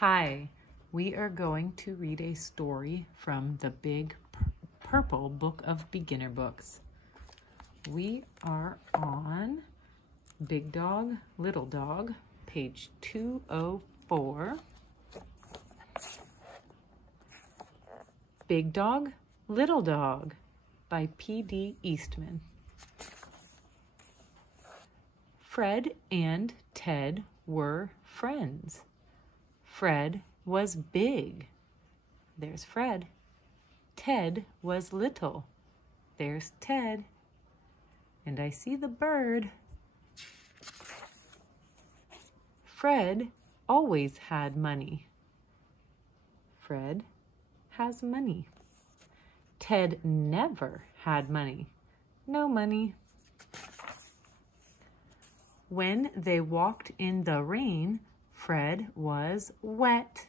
Hi, we are going to read a story from the Big Purple Book of Beginner Books. We are on Big Dog, Little Dog, page 204. Big Dog, Little Dog by P.D. Eastman. Fred and Ted were friends. Fred was big. There's Fred. Ted was little. There's Ted. And I see the bird. Fred always had money. Fred has money. Ted never had money. No money. When they walked in the rain, Fred was wet,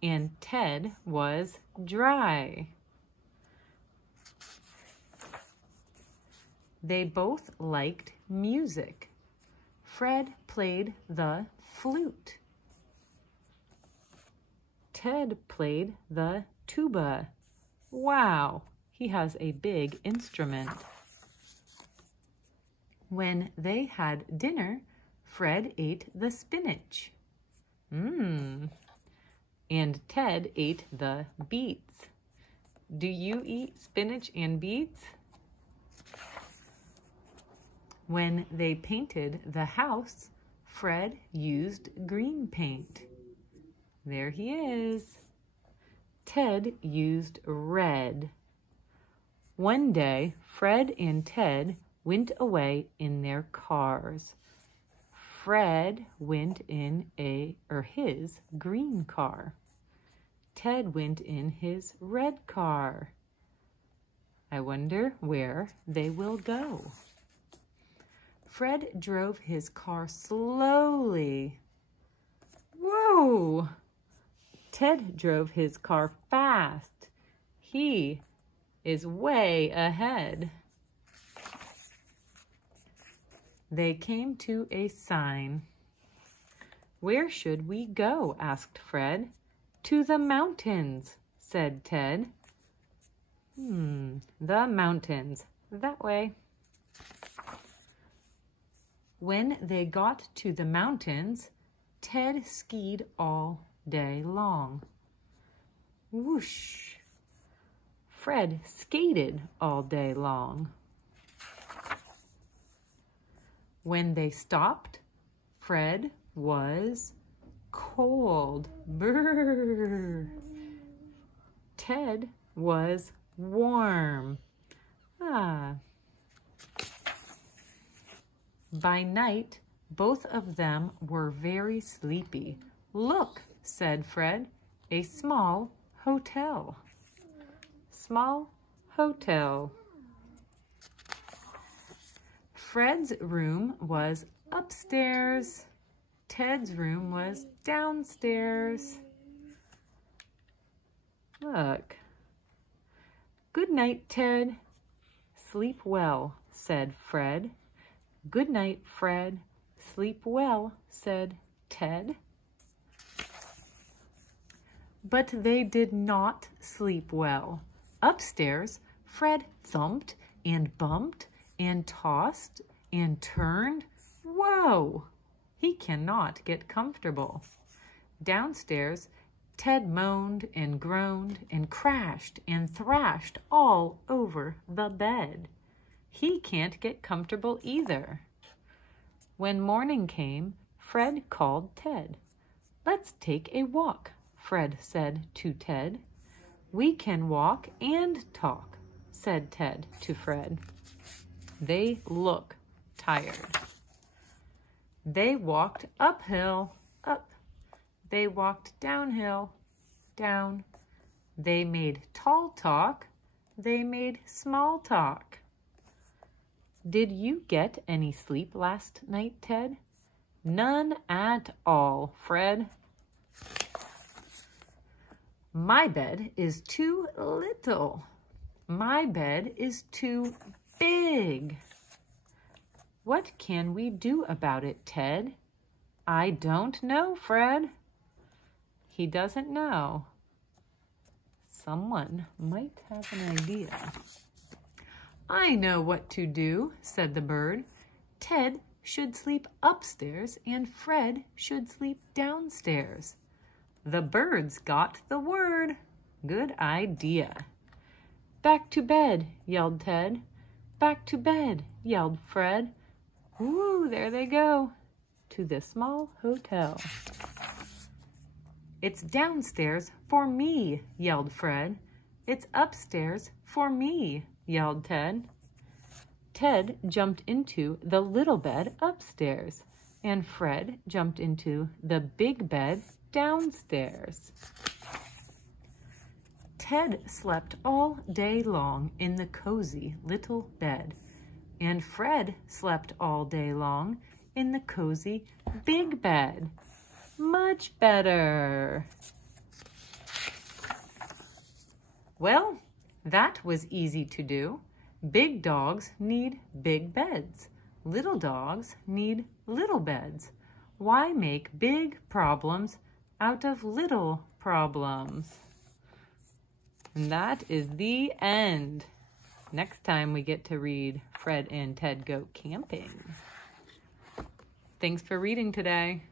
and Ted was dry. They both liked music. Fred played the flute. Ted played the tuba. Wow, he has a big instrument. When they had dinner, Fred ate the spinach. And Ted ate the beets. Do you eat spinach and beets? When they painted the house, Fred used green paint. There he is. Ted used red. One day, Fred and Ted went away in their cars. Fred went in his green car. Ted went in his red car. I wonder where they will go. Fred drove his car slowly. Whoa! Ted drove his car fast. He is way ahead. They came to a sign. Where should we go? Asked Fred. To the mountains, said Ted. The mountains. That way. When they got to the mountains, Ted skied all day long. Whoosh! Fred skated all day long. When they stopped, Fred was cold. Brrr. Ted was warm. By night, both of them were very sleepy. Look, said Fred, a small hotel. Small hotel. Fred's room was upstairs. Ted's room was downstairs. Look. Good night, Ted. Sleep well, said Fred. Good night, Fred. Sleep well, said Ted. But they did not sleep well. Upstairs, Fred thumped and bumped and tossed and turned. Whoa! He cannot get comfortable. Downstairs, Ted moaned and groaned and crashed and thrashed all over the bed. He can't get comfortable either. When morning came, Fred called Ted. Let's take a walk, Fred said to Ted. We can walk and talk, said Ted to Fred. They look tired. They walked uphill, up. They walked downhill, down. They made tall talk. They made small talk. Did you get any sleep last night, Ted? None at all, Fred. My bed is too little. My bed is too big. What can we do about it, Ted? I don't know, Fred. He doesn't know. Someone might have an idea. I know what to do, said the bird. Ted should sleep upstairs and Fred should sleep downstairs. The birds got the word. Good idea. Back to bed, yelled Ted. Back to bed, yelled Fred. Woo, there they go, to the small hotel. It's downstairs for me, yelled Fred. It's upstairs for me, yelled Ted. Ted jumped into the little bed upstairs, and Fred jumped into the big bed downstairs. Ted slept all day long in the cozy little bed, and Fred slept all day long in the cozy big bed. Much better. Well, that was easy to do. Big dogs need big beds. Little dogs need little beds. Why make big problems out of little problems? And that is the end. Next time we get to read Fred and Ted Go Camping. Thanks for reading today.